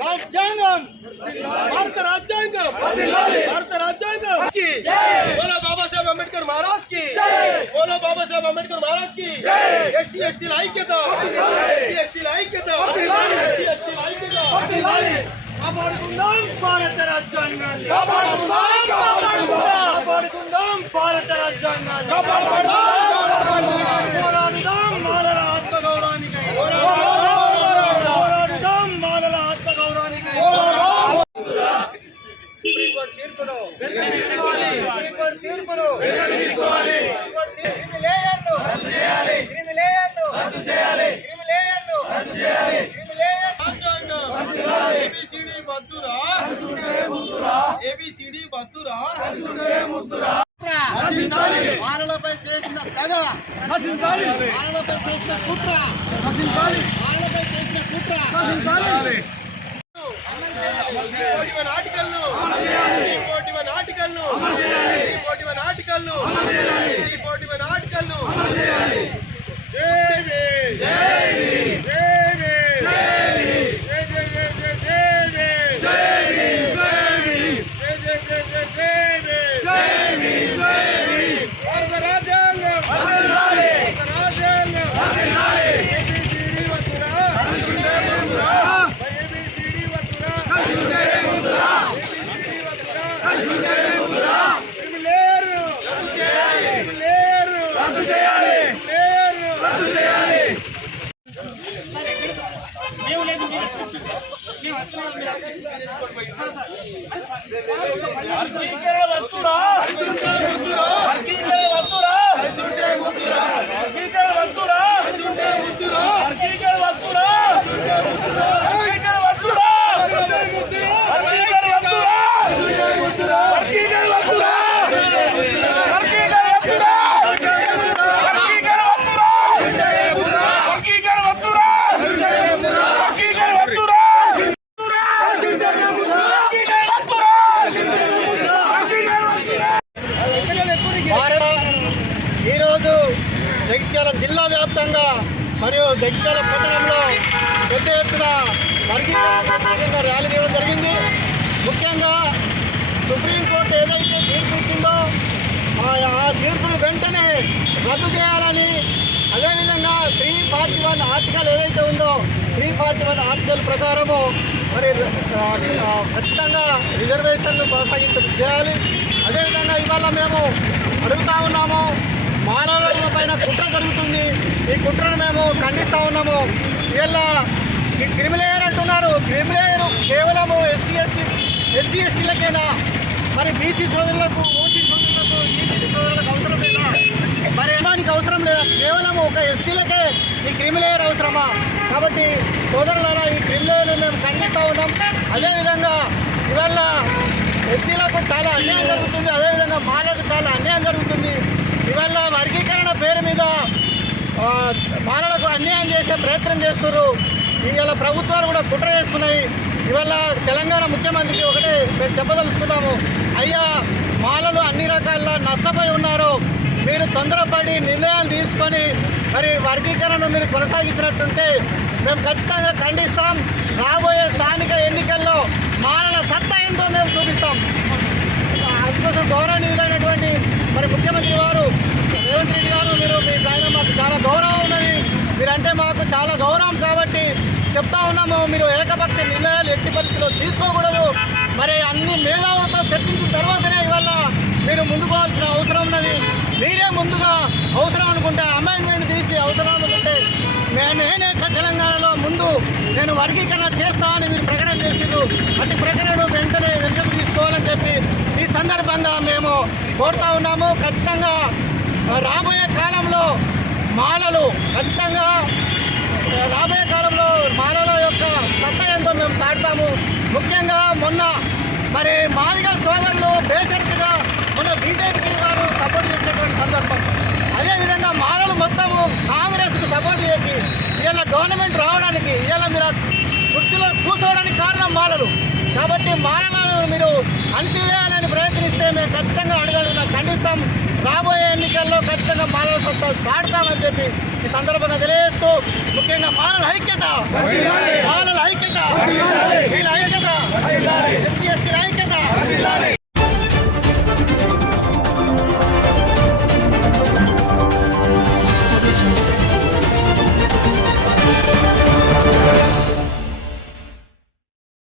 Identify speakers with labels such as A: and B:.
A: రాజ్యాంగం
B: భారత రాజ్యాంగం భారత రాజ్యాంగం బోలో బాబాసాహెబ్ అంబేద్కర్ మహారాజ్ కి బోలో బాబాసాహెబ్ అంబేద్కర్ మహారాజ్ కి ఎస్సీ ఎస్టీల ఐక్యత ఎస్సీ ఎస్టీల ఐక్యత ఎస్సీ ఎస్టీల ఐక్యత కాపాడుకుందాం భారత రాజ్యాంగాన్ని. కాపాడుకుందాం కాపాడుకుందాం. భారత రాజ్యాంగాన్ని. కాపాడుకుందాం పోరాడుదాం మాలల ఆత్మగౌరవానికి. పోరాడుదాం. మాలల ఆత్మగౌరవానికి. చేయాలి. చేయాలి. చేయాలి. ఏబిసిడి బద్దురా? ఏబిసిడి బద్దురా?
A: వాళ్ళపై చేసిన
B: నశించాలి
A: వాళ్ళపై చేసిన కుట్ర. వాళ్ళపై చేసిన కుట్ర. వస్తున్నాం జిల్లా వ్యాప్తంగా మరియు జగిత్యాల పట్టణంలో పెద్ద ఎత్తున వర్గీకరణ వ్యతిరేకంగా ర్యాలీ తీయడం జరిగింది. ముఖ్యంగా సుప్రీంకోర్టు ఏదైతే తీర్పు ఇచ్చిందో ఆ తీర్పును వెంటనే రద్దు చేయాలని అదేవిధంగా త్రీ ఫార్టీ వన్ ఆర్టికల్ ఏదైతే ఉందో త్రీ ఫార్టీ వన్ ఆర్టికల్ ప్రకారము మరి ఖచ్చితంగా రిజర్వేషన్లు కొనసాగించ చేయాలి. అదేవిధంగా ఇవాళ మేము అడుగుతా ఉన్నాము మానవుల పైన కుట్ర జరుగుతుంది. ఈ కుట్రను మేము ఖండిస్తూ ఉన్నాము. వీళ్ళ ఈ క్రిమిలేయర్ అంటున్నారు. క్రిమిలేయర్ కేవలము ఎస్సీ ఎస్టీ ఎస్సీ ఎస్టీలకేనా? మరి బీసీ సోదరులకు ఓసీ సోదరులకు ఈబీసీ సోదరులకు అవసరం లేదా? మరి ఏమానికి అవసరం లేదా? కేవలం ఒక ఎస్సీలకే ఈ క్రిమిలేయర్ అవసరమా? కాబట్టి సోదరులారా ఈ క్రిమిలేయర్ను మేము ఖండిస్తూ ఉన్నాం. అదేవిధంగా ఇవాళ ఎస్సీలకు చాలా అన్యాయం జరుగుతుంది. అదేవిధంగా మాలకు చాలా అన్యాయం జరుగుతుంది. ఇవాళ వర్గీకరణ పేరు మీద బాలలకు అన్యాయం చేసే ప్రయత్నం చేస్తున్నారు. ఇవాళ ప్రభుత్వాలు కూడా కుట్ర చేస్తున్నాయి. ఇవాళ తెలంగాణ ముఖ్యమంత్రికి ఒకటే మేము చెప్పదలుచుకున్నాము. అయ్యా మాలలు అన్ని రకాల నష్టపోయి ఉన్నారు. మీరు తొందరపడి నిర్ణయాలు తీసుకొని మరి వర్గీకరణను మీరు కొనసాగించినట్టుంటే మేము ఖచ్చితంగా ఖండిస్తాం. రాబోయే స్థానిక ఎన్నికల్లో మాలల సత్తా ఏందో మేము చూపిస్తాం. అందుకోసం గౌరవనీయులైనటువంటి మరి ముఖ్యమంత్రి వారు రేవంత్ రెడ్డి గారు మీరు మీ పైన మాకు చాలా గౌరవం ఉన్నది. మీరంటే మాకు చాలా గౌరవం కాబట్టి చెప్తా ఉన్నాము. మీరు ఏకపక్ష నిర్ణయాలు ఎట్టి పరిస్థితిలో తీసుకోకూడదు. మరి అన్ని మేధావులతో చర్చించిన తర్వాతనే ఇవాళ మీరు ముందుకోవాల్సిన అవసరం ఉన్నది. మీరే ముందుగా అవసరం అనుకుంటే అమెండ్మెంట్ తీసి అవసరం అనుకుంటే నేనే తెలంగాణలో ముందు నేను వర్గీకరణ చేస్తా అని మీరు ప్రకటన చేసిండ్రు. అటు ప్రకటన వెంటనే వెనుకకు తీసుకోవాలని చెప్పి ఈ సందర్భంగా మేము కోరుతా ఉన్నాము. ఖచ్చితంగా రాబోయే కాలంలో మాలలు ఖచ్చితంగా రాబోయే కాలంలో మాలల యొక్క సత్తా ఎంతో మేము చాటుతాము. ముఖ్యంగా మొన్న మరి మాదిగ సోదరులు బేసరిగా మొన్న బీజేపీకి వారు సపోర్ట్ చేసినటువంటి సందర్భం. అదేవిధంగా మాలలు మొత్తము కాంగ్రెస్కు సపోర్ట్ చేసి వీళ్ళ గవర్నమెంట్ కూర్చోవడానికి ఇలా మీరు కుర్చీలో కూర్చోవడానికి కారణం మాలలు కాబట్టి మాలలను మీరు అణచివేయాలని ప్రయత్నిస్తే మేము ఖచ్చితంగా అడుగడుగున ఖండిస్తాం. రాబోయే ఎన్నికల్లో ఖచ్చితంగా మాలల సొంత సాడతామని చెప్పి ఈ సందర్భంగా తెలియజేస్తూ ముఖ్యంగా మాలల ఐక్యత. మాలల ఐక్యత. ఐక్యత. ఎస్సీ